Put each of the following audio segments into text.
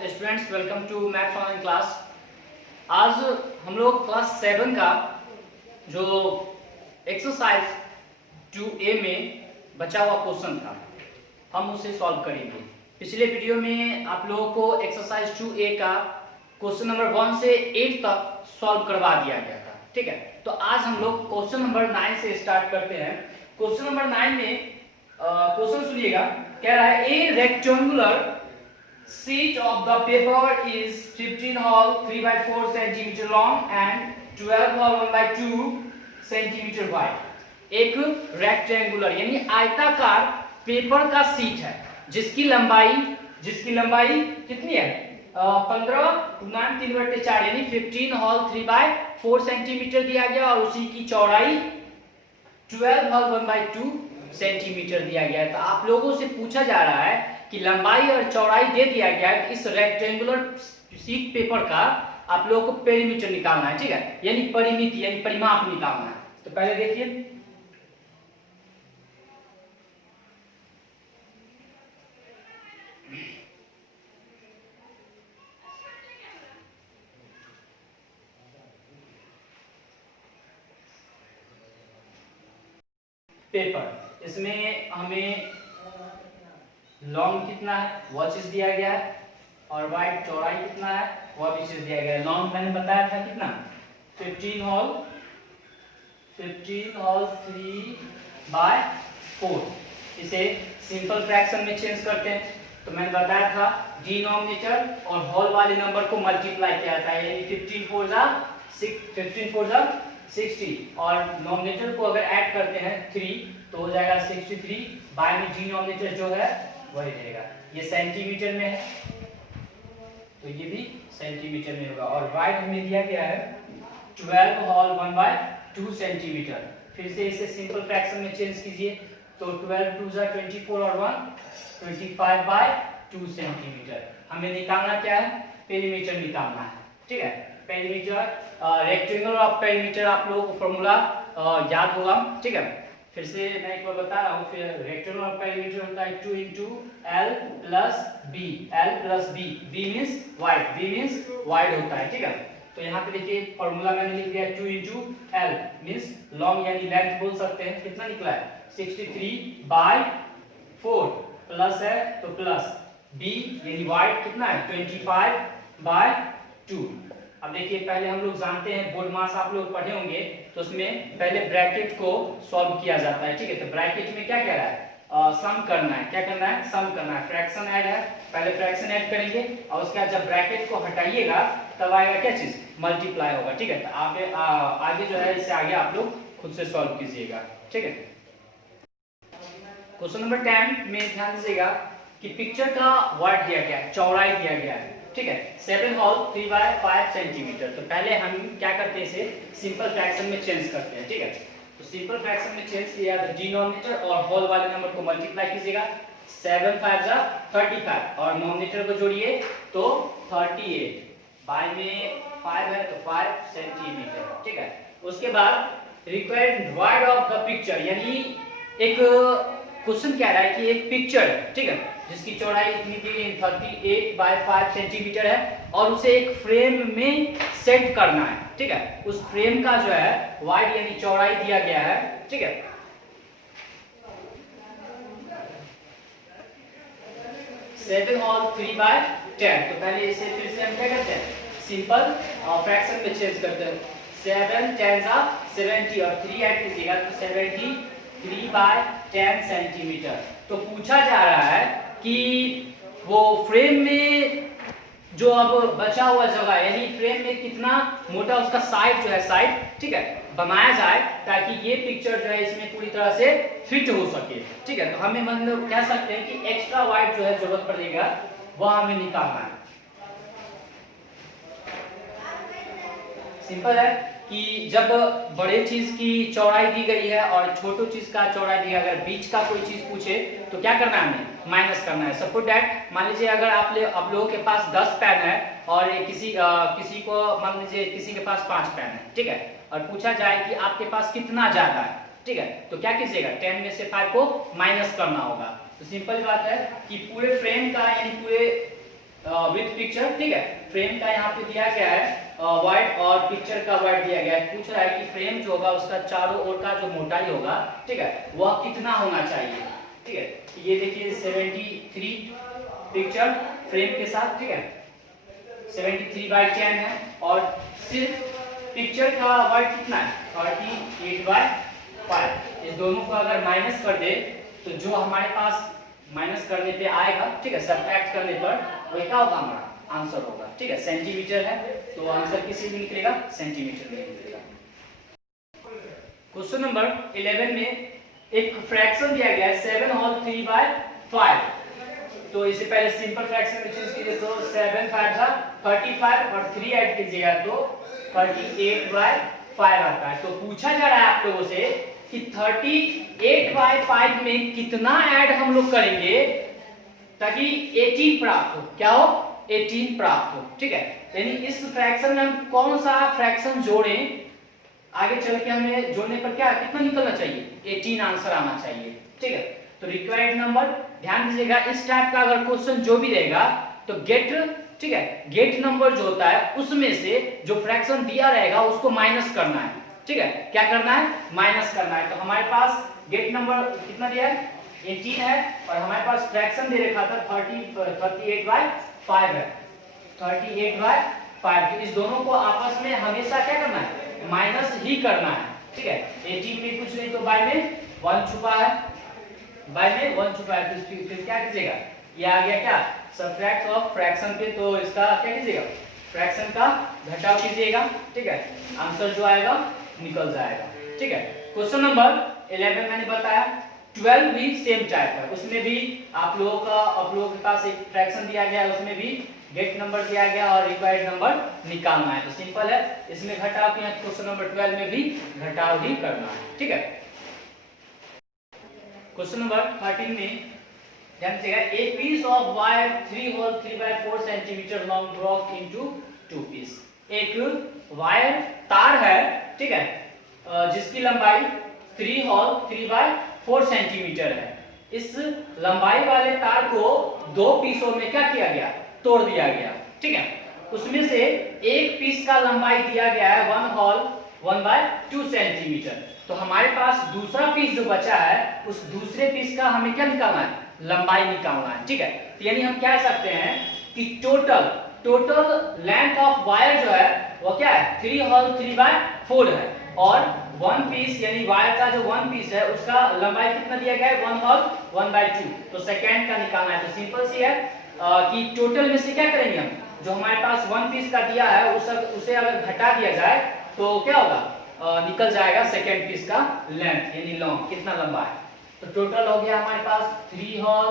Students, welcome to maths online class. आज हम लोग क्लास 7 का जो एक्सरसाइज 2A में बचा हुआ क्वेश्चन था हम उसे सॉल्व करेंगे। पिछले वीडियो में आप लोगों को एक्सरसाइज 2A का क्वेश्चन नंबर 1 से 8 तक सॉल्व करवा दिया गया था, ठीक है। तो आज हम लोग क्वेश्चन नंबर 9 से स्टार्ट करते हैं। क्वेश्चन नंबर 9 में क्वेश्चन सुनिएगा, कह रहा है ए rectangular sheet of the paper is 15 whole 3/4 centimeter long and 12 whole 1/2 centimeter wide। एक रेक्टेंगुलर यानी आयताकार पेपर का शीट है जिसकी लंबाई कितनी है 15 गुणा 3/4 यानी 15 होल 3/4 सेंटीमीटर दिया गया और उसी की चौड़ाई 12 होल 1/2 सेंटीमीटर दिया गया है। तो आप लोगों से पूछा जा रहा है कि लंबाई और चौड़ाई दे दिया गया है, इस रेक्टेंगुलर शीट पेपर का आप लोगों को पेरीमीटर निकालना है, ठीक है, यानी परिमिति यानी परिमाप निकालना है। तो पहले देखिए पेपर, इसमें हमें लॉन्ग कितना है वह चीज दिया गया है और वाइड चौड़ाई कितना है वह भी चीज दिया गया है। लॉन्ग मैंने बताया था कितना 15 होल 3/4। इसे सिंपल फ्रैक्शन में चेंज करते हैं। तो मैंने बताया था डिनोमिनेटर और होल वाले नंबर को मल्टीप्लाई किया जाता है, यानी 15 4 जा 60 और नोमिनेटर को अगर ऐड करते हैं 3 तो हो जाएगा 63। बाय में डिनोमिनेटर जो है वही रहेगा। ये सेंटीमीटर में है तो ये भी सेंटीमीटर में होगा और वाइड हमें दिया गया है 12 होल 1/2 सेंटीमीटर। फिर से इसे सिंपल फ्रैक्शन में चेंज कीजिए तो 12 2 जा 24 और 1 25/2 सेंटीमीटर। हमें निकालना क्या है पेरीमीटर निकालना है, ठीक है। पेरीमीटर रेक्टेंगल और पेरीमीटर आप लोगों को फॉर्मूला याद होगा, ठीक है। फिर से मैं एक बार बता रहा हूँ, फिर रेक्टेंगल और पेरीमीटर होता है 2 × L + B। L + B, B means wide, B means wide होता है, ठीक है। तो यहाँ पे देखिए फॉर्मूला मैंने लिख दिया 2 × L मींस लॉन्ग यानी लेंथ बोल सकते हैं। कितना निकला है 63/4 प्लस है तो प्लस B यानी वाइड कितना है 25/2। अब देखिए पहले हम लोग जानते हैं बोर्ड मास आप लोग पढ़े होंगे तो उसमें पहले ब्रैकेट को सॉल्व किया जाता है, ठीक है। तो ब्रैकेट में क्या कह रहा है सम करना है, क्या करना है सम करना है। फ्रैक्शन ऐड है, पहले फ्रैक्शन ऐड करेंगे और उसके बाद जब ब्रैकेट को हटाइएगा तब आएगा क्या चीज मल्टीप्लाई होगा, ठीक है। तो आगे जो है इससे आगे आप लोग खुद से सॉल्व कीजिएगा, ठीक है। क्वेश्चन नंबर 10 में ध्यान दीजिएगा कि पिक्चर का वर्ड दिया गया है, चौड़ाई दिया गया है, ठीक है 7 होल 3/5 सेंटीमीटर। तो पहले हम क्या करते हैं इसे सिंपल फ्रैक्शन में चेंज करते हैं, ठीक है। तो सिंपल फ्रैक्शन में चेंज किया तो डिनोमिनेटर और होल वाले नंबर को मल्टीप्लाई कीजिएगा 7 5 जा 35 और नोमिनेटर को जोड़िए तो 38। बाय में 5 है तो 5 सेंटीमीटर, ठीक है। उसके बाद required wide of the picture, यानी एक क्वेश्चन कह रहा है कि एक पिक्चर है, ठीक है, जिसकी चौड़ाई इतनी दी 38/5 सेंटीमीटर है और उसे एक फ्रेम में सेट करना है, ठीक है। उस फ्रेम का जो है वाइड यानी चौड़ाई दिया गया है, ठीक है 7 होल 3/10। तो पहले इसे फिर से हम क्या करते हैं सिंपल फ्रैक्शन में चेंज करते हैं 7 10 जा 70 और 3 ऐड कीजिएगा तो 73/10 सेंटीमीटर। तो पूछा जा रहा है कि वो फ्रेम में जो अब बचा हुआ जगह यानी फ्रेम में कितना मोटा उसका साइड जो है साइड, ठीक है, बनाया जाए ताकि ये पिक्चर जो है इसमें पूरी तरह से फिट हो सके, ठीक है। तो हमें मतलब कह सकते हैं कि एक्स्ट्रा वाइड जो है जरूरत पड़ेगा वह हमें निकालना है। सिंपल है कि जब बड़े चीज की चौड़ाई दी गई है और छोटो चीज का चौड़ाई दी है, अगर बीच का कोई चीज पूछे तो क्या करना है हमें माइनस करना है। सपोज दैट मान लीजिए अगर आप लोगों के पास 10 पेन है और किसी को मान लीजिए किसी के पास 5 पेन है, ठीक है, और पूछा जाए कि आपके पास कितना ज्यादा है, ठीक है, तो क्या कीजिएगा 10 में से 5 को माइनस करना होगा। तो सिंपल बात है कि पूरे फ्रेम का यानी पूरे विथ पिक्चर, ठीक है। फ्रेम का यहाँ पे दिया गया है वाइड और पिक्चर का वाइड दिया गया है। पूछ रहा है कि फ्रेम जो होगा उसका चारों ओर का जो मोटाई होगा, ठीक है, वह कितना होना चाहिए, ठीक है। ये देखिए 73 पिक्चर फ्रेम के साथ, ठीक है, 73/10 है। और सिर्फ पिक्चर का वाइड कितना है, 38/5। इस दोनों को अगर माइनस कर दे तो जो हमारे पास माइनस करने पे आएगा, ठीक है, सब्ट्रैक्ट करने पर वही क्या होगा, हमारा आंसर होगा, ठीक है। सेंटीमीटर है तो आंसर किस में निकलेगा, सेंटीमीटर में निकलेगा। क्वेश्चन नंबर 11 में एक फ्रैक्शन दिया गया है 7 होल 3/5। तो इससे पहले सिंपल फ्रैक्शन में चेंज कीजिए तो 7 5 जा 35 और 3 ऐड कीजिएगा तो 38/5 आता है। तो पूछा जा रहा है आप लोगों से कि 38/5 में कितना ऐड हम लोग करेंगे ताकि 18 प्राप्त हो। क्या हो, 18 प्राप्त हो, ठीक है। यानी इस फ्रैक्शन में हम कौन सा फ्रैक्शन जोड़ें, आगे चल के हमें जोड़ने पर क्या कितना निकलना चाहिए, 18 आंसर आना चाहिए, ठीक है। तो रिक्वायर्ड नंबर ध्यान दीजिएगा, इस टाइप का अगर क्वेश्चन जो भी रहेगा तो गेट, ठीक है, गेट नंबर जो होता है उसमें से जो फ्रैक्शन दिया रहेगा उसको माइनस करना है, ठीक है। क्या करना है, माइनस करना है। तो हमारे पास गेट नंबर कितना दिया है, 18 है, और हमारे पास फ्रैक्शन दे रखा था 38/5 है, 38/5। तो इस दोनों को आपस में हमेशा क्या करना है, माइनस ही करना है, ठीक है। 18 में कुछ नहीं तो बाय में 1 छुपा है, बाय में 1 छुपा है, तो फिर क्या कीजिएगा, ये आ गया क्या, सब्ट्रैक्ट ऑफ फ्रैक्शन पे, तो इसका क्या कीजिएगा, फ्रैक्शन का घटाव कीजिएगा, ठीक है। आंसर जो आएगा निकल जाएगा, ठीक है। क्वेश्चन नंबर 11 मैंने बताया। 12 भी सेम टाइप है, उसमें भी आप लोगों के पास एक फ्रैक्शन दिया गया है, उसमें भी गेट नंबर दिया गया और रिक्वायर्ड नंबर निकालना है। तो सिंपल है, इसमें घटाव किया, क्वेश्चन नंबर 12 में भी घटाव ही करना है, ठीक है। क्वेश्चन नंबर 13 में ध्यान दीजिएगा, a piece of wire 3 whole 3/4 centimetre long broke into 2 piece. एक वायर तार है, ठीक है, जिसकी लंबाई 3 होल 3/4 सेंटीमीटर है। इस लंबाई वाले तार को 2 पीसों में क्या किया गया, तोड़ दिया गया, ठीक है। उसमें से एक पीस का लंबाई दिया गया है 1 होल 1/2 सेंटीमीटर। तो हमारे पास दूसरा पीस जो बचा है उस दूसरे पीस का हमें क्या निकालना है, लंबाई निकालना है, ठीक है। तो यानी हम कह सकते हैं कि टोटल लेंथ ऑफ वायर जो है वो क्या है, 3 होल 3/4 है, और 1 पीस यानी वायर का जो 1 पीस है उसका लंबाई कितना दिया गया है, 1 होल 1/2। तो सेकेंड का निकालना है। तो सिंपल सी है कि टोटल में से क्या करेंगे हम, जो हमारे पास 1 पीस का दिया है उसे अगर घटा दिया जाए तो क्या होगा, निकल जाएगा सेकेंड पीस का लेंथ यानी लॉन्ग, कितना लंबा है। तो टोटल हो गया हमारे पास 3 होल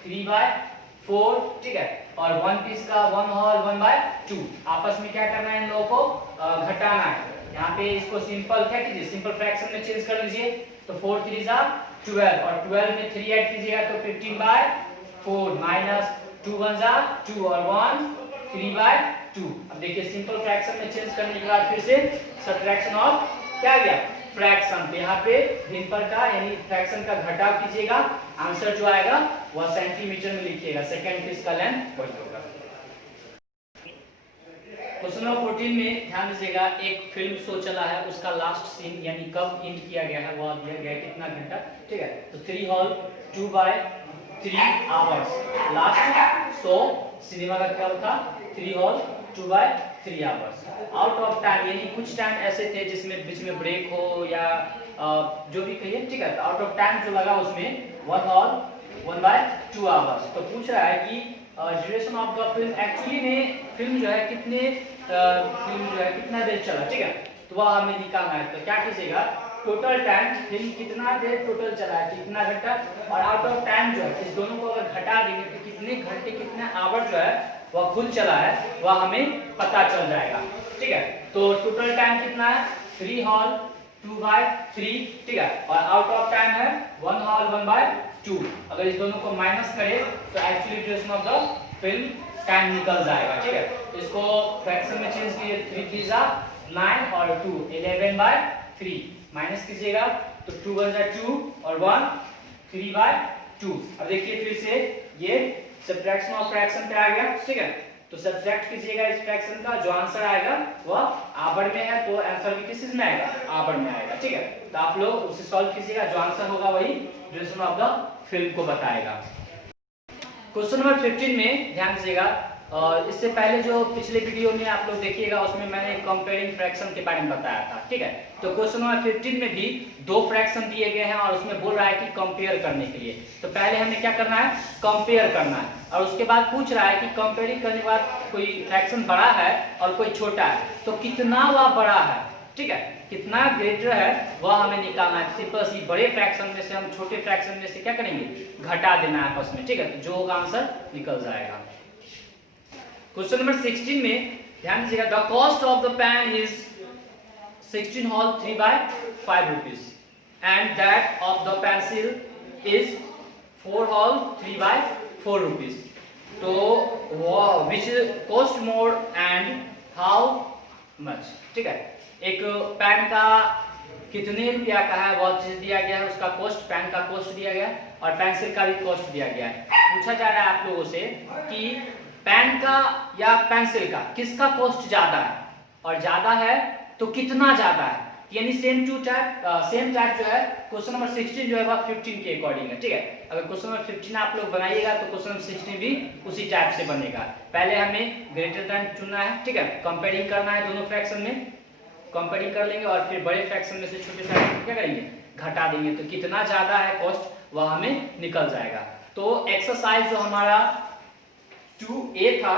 3/4, ठीक है, और 1 पीस का 1 होल 1/2। आपस में क्या करना है, इन लोगों को घटाना है। यहाँ पे इसको सिंपल क्या कीजिए, सिंपल फ्रैक्शन में चेंज कर लीजिए। तो 4 3 जा 12 और 12 में 3 ऐड कीजिएगा तो 15/4 माइनस 2 1 जा 2 और 1 3/2। अब देखिए सिंपल फ्रैक्शन में चेंज करने के बाद फिर से सब्ट्रैक्शन ऑफ क्या गया, फ्रैक्शन। पे यहाँ पे भिन्नपर का यानी फ्रैक्शन का घटाव कीजिएगा, आंसर जो आएगा वह सेंटीमीटर में लिखिएगा, सेकंड पीस का लेंथ वही होगा। क्वेश्चन नंबर 14 में ध्यान दीजिएगा, एक फिल्म शो चला है, उसका लास्ट सीन यानी कब एंड किया गया है वह दिया गया है, कितना घंटा, ठीक है। तो 3 whole 2/3 hours last show cinema का क्या था, 3 whole 2/3 hours. Out of time यानी कुछ टाइम ऐसे थे जिसमें बीच में ब्रेक हो या जो भी कहिए, ठीक है। तो आउट ऑफ टाइम जो लगा उसमें 1 होल 1/2 आवर्स। तो पूछ रहा है कि duration of the film, actually में फिल्म जो है कितना देर चला, ठीक है। तो वह हमें निकालना है। तो क्या कीजिएगा, टोटल टाइम फिल्म कितना देर टोटल चला है, कितना घंटा, और आउट ऑफ टाइम जो है इस दोनों को अगर घटा देंगे तो कितने घंटे कितने आवर जो है वह खुद चला है वह हमें पता चल जाएगा, ठीक है। तो टोटल टाइम कितना है, 3 होल 2/3, ठीक है, और आउट ऑफ टाइम है 1 होल 1/2। अगर इस दोनों को माइनस करें तो actually duration of the film time निकल जाएगा, ठीक है। इसको फ्रैक्शन में चेंज कीजिए, 3 3 जा 9 और 2 11/3 माइनस कीजिएगा तो 2 1 जा 2 और 1 3/2। अब देखिए फिर से ये सब्ट्रैक्शन ऑफ फ्रैक्शन पे आ गया, ठीक है। तो सब्ट्रैक्ट कीजिएगा इस फ्रैक्शन का, जो आंसर आएगा वह आवर में है, तो आंसर भी किस में आएगा, आवर में आएगा, ठीक है। तो आप लोग उसे सॉल्व कीजिएगा, जो आंसर होगा वही ड्यूरेशन ऑफ द फिल्म को बताएगा। क्वेश्चन नंबर 15 में ध्यान दीजिएगा, इससे पहले जो पिछले वीडियो में आप लोग देखिएगा उसमें मैंने कंपेयरिंग फ्रैक्शन के बारे में बताया था, ठीक है। तो क्वेश्चन नंबर 15 में भी दो फ्रैक्शन दिए गए हैं और उसमें बोल रहा है कि कंपेयर करने के लिए। तो पहले हमें क्या करना है, कंपेयर करना है, और उसके बाद पूछ रहा है कि कंपेयरिंग करने के बाद कोई फ्रैक्शन बड़ा है और कोई छोटा है, तो कितना वह बड़ा है, ठीक है, कितना ग्रेटर है वह हमें निकालना है। सिंपल सी बड़े फ्रैक्शन में से हम छोटे फ्रैक्शन में से क्या करेंगे, घटा देना है आपस में, ठीक है। तो जो होगा आंसर निकल जाएगा। क्वेश्चन नंबर 16 में ध्यान दीजिएगा, the cost of the pen is 16 whole 3/5 rupees and that of the pencil is 4 whole 3/4 rupees. तो which cost more and how much, ठीक है। एक पेन का कितने रुपया का है वह चीज दिया गया है, उसका कॉस्ट, पेन का कॉस्ट दिया गया है और पेंसिल का भी कॉस्ट दिया गया है। पूछा जा रहा है आप लोगों से कि पेन का या पेंसिल का किसका कॉस्ट ज्यादा है, और ज्यादा है तो कितना ज्यादा है, यानी सेम टाइप जो है क्वेश्चन नंबर 16 जो है वह 15 के अकॉर्डिंग है, ठीक है। अगर क्वेश्चन नंबर 15 आप लोग बनाइएगा तो क्वेश्चन नंबर 16 भी उसी टाइप से बनेगा। पहले हमें ग्रेटर देन चुनना है, ठीक है, कंपेयरिंग करना है दोनों फ्रैक्शन में, कंपेयरिंग कर लेंगे और फिर बड़े फ्रैक्शन में से छोटे फ्रैक्शन क्या करेंगे, घटा देंगे, तो कितना ज्यादा है कॉस्ट वह हमें निकल जाएगा। तो एक्सरसाइज जो हमारा 2A था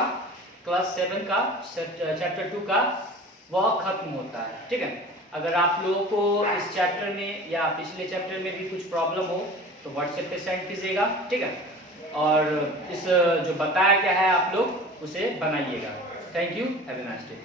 क्लास 7 का चैप्टर 2 का वह खत्म होता है, ठीक है। अगर आप लोगों को इस चैप्टर में या पिछले चैप्टर में भी कुछ प्रॉब्लम हो तो व्हाट्सएप पे सेंड कीजिएगा, ठीक है, और इस जो बताया गया है आप लोग उसे बनाइएगा। Thank you, have a nice day.